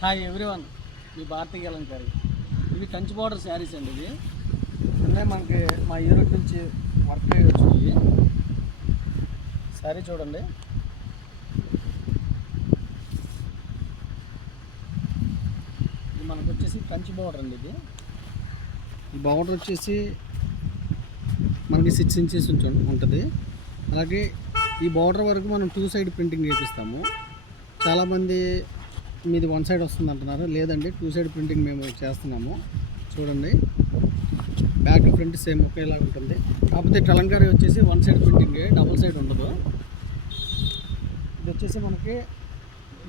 Hi everyone, మీ భారతీయ అలంకారి. ఇవి Kanchi border saris అండి. ఇవి అంటే మనకి మా యూనిట్ నుంచి వర్క్ వచ్చింది. శారీ చూడండి, ఇది మనకు వచ్చేసి కంచి బార్డర్ అండి. ఇది ఈ బార్డర్ వచ్చేసి మనకి 6 ఇంచెస్ ఉంటుంది. అలాగే ఈ బార్డర్ వరకు మనం 2 సైడ్ ప్రింటింగ్ చేపిస్తాము. చాలామంది మీది 1 సైడ్ వస్తుంది అంటున్నారు. లేదండి, 2 సైడ్ ప్రింటింగ్ మేము చేస్తున్నాము. చూడండి, బ్యాక్ టు ఫ్రంట్ సేమ్ ఒకేలాగా ఉంటుంది. కాకపోతే కలంకారీ వచ్చేసి 1 సైడ్ ప్రింటింగ్, డబుల్ సైడ్ ఉండదు. ఇది వచ్చేసి మనకి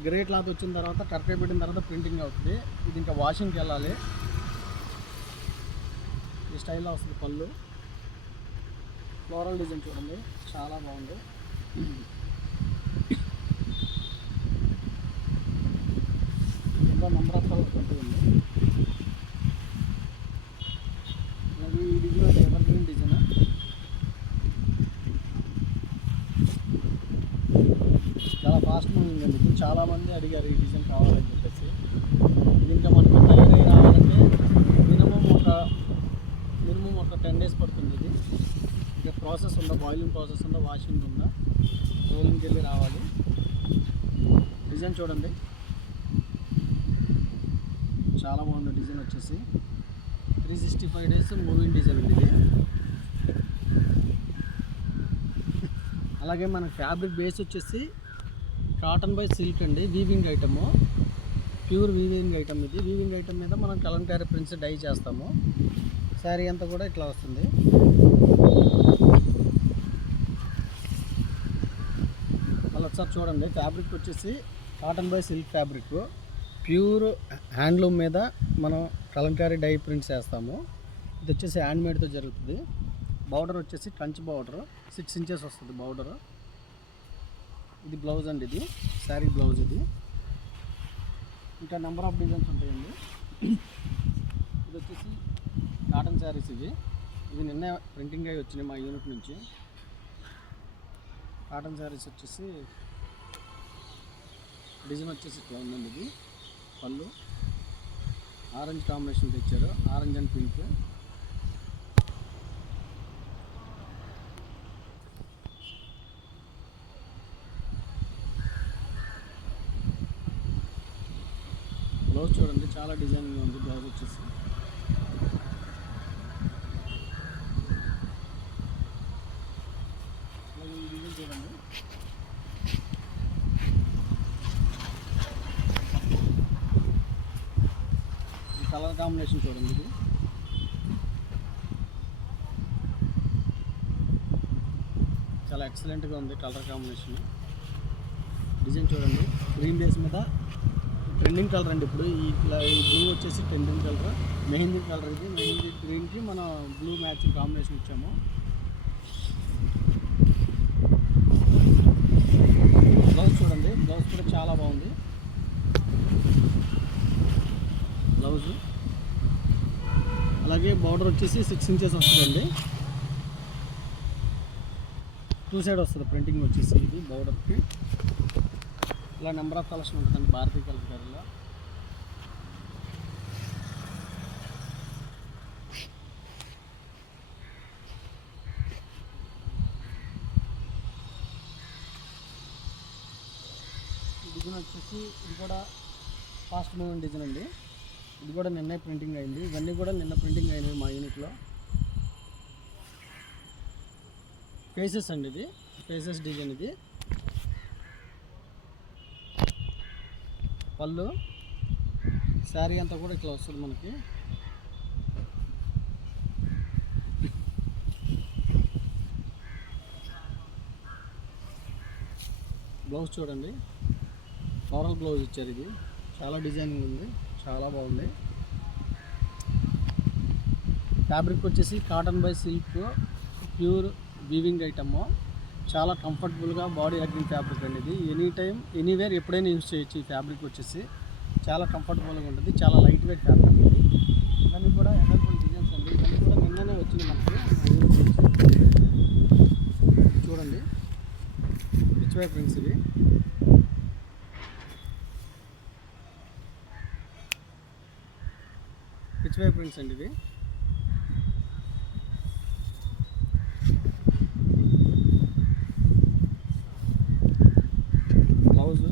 గ్రే క్లాత్ వచ్చిన తర్వాత కరెక్ట్గా పెట్టిన తర్వాత ప్రింటింగ్ అవుతుంది. ఇది ఇంకా వాషింగ్కి వెళ్ళాలి. ఈ స్టైల్లో వస్తుంది. పళ్ళు ఫ్లోరల్ డిజైన్ చూడండి, చాలా బాగుంది. ఇంకా నెంబర్ ఆఫ్ కలర్స్ ఉంటుంది. అలాగే ఈ డిజైన్ ఎవర్ గ్రీన్ డిజైన్. చాలా ఫాస్ట్ మూవింగ్ అండి. ఇప్పుడు చాలామంది అడిగారు ఈ డిజైన్ కావాలని చెప్పేసి. ఇది ఇంకా మనకు తయారీ రావాలంటే మినిమం ఒక 10 days పడుతుంది. ఇది ఇంకా ప్రాసెస్ ఉందా, బాయిలింగ్ ప్రాసెస్ ఉందా, వాషింగ్ ఉందా, రోలింగ్కి వెళ్ళి రావాలి. డిజైన్ చూడండి, చాలా బాగుంది. డిజైన్ వచ్చేసి 365 days మూవింగ్ డిజైన్ ఉంది ఇది. అలాగే మన ఫ్యాబ్రిక్ బేస్ వచ్చేసి కాటన్ బై సిల్క్ అండి. Weaving item, pure weaving item ఇది. వీవింగ్ ఐటమ్ మీద మనం కలంకారీ ప్రింట్స్ డై చేస్తాము. శారీ అంతా కూడా ఇట్లా వస్తుంది. మళ్ళీ ఒకసారి చూడండి, ఫ్యాబ్రిక్ వచ్చేసి cotton by silk fabric, pure handloom మీద మనం కలంకారీ డై ప్రింట్స్ వేస్తాము. ఇది వచ్చేసి హ్యాండ్మేడ్తో జరుగుతుంది. బార్డర్ వచ్చేసి కంచి బార్డర్ 6 ఇంచెస్ వస్తుంది బార్డర్. ఇది బ్లౌజ్ అండి, ఇది శారీ బ్లౌజ్. ఇది ఇంకా నెంబర్ ఆఫ్ డిజైన్స్ ఉంటాయండి. ఇది వచ్చేసి కాటన్ శారీస్. ఇది నిన్న ప్రింటింగ్ అయ్యి వచ్చినాయి మా యూనిట్ నుంచి. కాటన్ శారీస్ వచ్చేసి డిజైన్ వచ్చేసి ఇట్లా ఉందండి. ఇది పళ్ళు ఆరెంజ్ కాంబినేషన్ తెచ్చారు, ఆరెంజ్ అండ్ పింక్. బ్లౌజ్ చూడండి, చాలా డిజైనింగ్ ఉంది. బ్లౌజ్ వచ్చేసి అలాగే ఈ డిజైన్ చూడండి, కలర్ కాంబినేషన్ చూడండి. ఇది చాలా ఎక్సలెంట్గా ఉంది కలర్ కాంబినేషన్. డిజైన్ చూడండి, గ్రీన్ బేస్ మీద ట్రెండింగ్ కలర్ అండి. ఇప్పుడు ఈ బ్లూ వచ్చేసి ట్రెండింగ్ కలర్, మెహందీ కలర్. ఇది మెహందీ గ్రీన్కి మన బ్లూ మ్యాచింగ్ కాంబినేషన్ ఇచ్చాము. బ్లౌజ్ చూడండి, బ్లౌజ్ కూడా చాలా బాగుంది. బ్లౌజు అలాగే బార్డర్ వచ్చేసి 6 ఇంచెస్ వస్తుందండి. 2 సైడ్ వస్తుంది ప్రింటింగ్ వచ్చేసి. ఇది బార్డర్కి ఇలా నెంబర్ ఆఫ్ కలర్స్ ఉంటుందండి భారతీయ కలంకారీలో. డిజైన్ వచ్చేసి ఇది కూడా ఫాస్ట్ మూవింగ్ డిజైన్ అండి. ఇది కూడా నిన్నే ప్రింటింగ్ అయింది. ఇవన్నీ కూడా నిన్న ప్రింటింగ్ అయినవి మా యూనిట్లో. ఫేసెస్ అండి, ఇది ఫేసెస్ డిజైన్. ఇది పళ్ళు, శారీ అంతా కూడా ఇట్లా వస్తుంది మనకి. బ్లౌజ్ చూడండి, ఫ్లోరల్ బ్లౌజ్ ఇచ్చారు. ఇది చాలా డిజైనింగ్ ఉంది, చాలా బాగుంది. ఫ్యాబ్రిక్ వచ్చేసి cotton by silk, pure weaving item. చాలా కంఫర్టబుల్గా బాడీ హగ్గింగ్ ఫ్యాబ్రిక్ అండి. ఇది ఎనీ టైం ఎనీవేర్ ఎప్పుడైనా యూజ్ చేయొచ్చు. ఈ ఫ్యాబ్రిక్ వచ్చేసి చాలా కంఫర్టబుల్గా ఉంటుంది. చాలా లైట్ వెయిట్ ఫ్యాబ్రిక్ ఇది. ఇవన్నీ కూడా అవైలబుల్ డిజైన్స్ అండి. ఇవన్నీ కూడా నిన్ననే వచ్చింది మనకి. చూడండి, పిచ్ వై ప్రింట్స్ ఇవి. పిచ్ వై ప్రింట్స్ అండి ఇది. బ్లౌజ్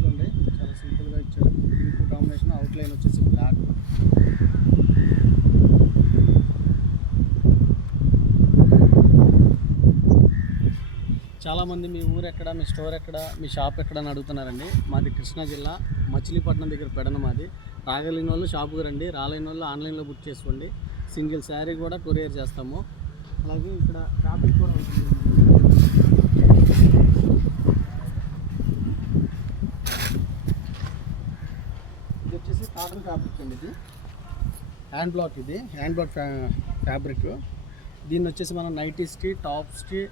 చూడండి చాలా సింపుల్గా ఇచ్చారు. పింక్ కాంబినేషన్, అవుట్లైన్ వచ్చేసి బ్లాక్. చాలామంది మీ ఊరు ఎక్కడ, మీ స్టోర్ ఎక్కడ, మీ షాప్ ఎక్కడ అని అడుగుతున్నారండి. మాది కృష్ణా జిల్లా మచిలీపట్నం దగ్గర పెడన మాది. రాగలిగిన వాళ్ళు షాపుకి రండి, రాలేని వాళ్ళు ఆన్లైన్లో బుక్ చేసుకోండి. సింగిల్ శారీ కూడా కొరియర్ చేస్తాము. అలాగే ఇక్కడ ఫ్యాబ్రిక్ కూడా ఉంటుంది. ఇది వచ్చేసి కాటన్ ఫ్యాబ్రిక్ అండి. ఇది హ్యాండ్ బ్లాక్, ఇది హ్యాండ్ బ్లాక్ ఫ్యాబ్రిక్. దీన్ని వచ్చేసి మనం నైటీస్కి, టాప్స్కి,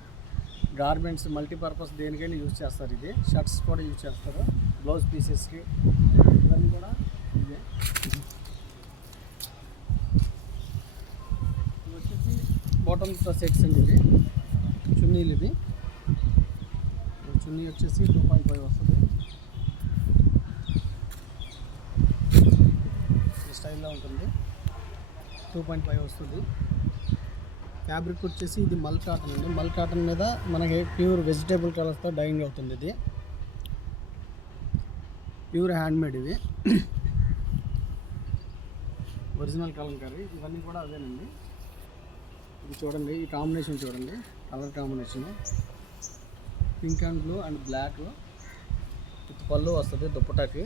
గార్మెంట్స్, మల్టీపర్పస్ దేనికైనా యూజ్ చేస్తారు. ఇది షర్ట్స్ కూడా యూజ్ చేస్తారు, బ్లౌజ్ పీసెస్కి. ఇవన్నీ కూడా ఇదే. ఇది వచ్చేసి బాటమ్స్ సెట్స్ అండి. ఇది చున్నీలు. ఇది చున్నీ వచ్చేసి 2.5 వస్తుంది. ఈ స్టైల్లో ఉంటుంది, 2.5 వస్తుంది. ఫ్యాబ్రిక్ వచ్చేసి ఇది మల్ కాటన్ అండి. మల్ కాటన్ మీద మనకి ప్యూర్ వెజిటేబుల్ కలర్స్తో డైయింగ్ అవుతుంది. ఇది ప్యూర్ హ్యాండ్మేడ్. ఇది ఒరిజినల్ కలంకారీ. ఇవన్నీ కూడా అదేనండి. ఇది చూడండి, ఈ కాంబినేషన్ చూడండి, colour combination pink and blue and black with పళ్ళు వస్తుంది దుప్పటాకి.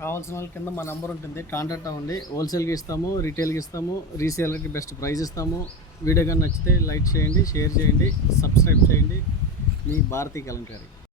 కావాల్సిన వాళ్ళ కింద మా నెంబర్ ఉంటుంది, కాంటాక్ట్ అవ్వండి. హోల్సేల్కి ఇస్తాము, రీటైల్కి ఇస్తాము, రీసేలర్కి బెస్ట్ ప్రైస్ ఇస్తాము. వీడియో కానీ నచ్చితే లైక్ చేయండి, షేర్ చేయండి, సబ్స్క్రైబ్ చేయండి. మీ భారతీ కలంకారీ.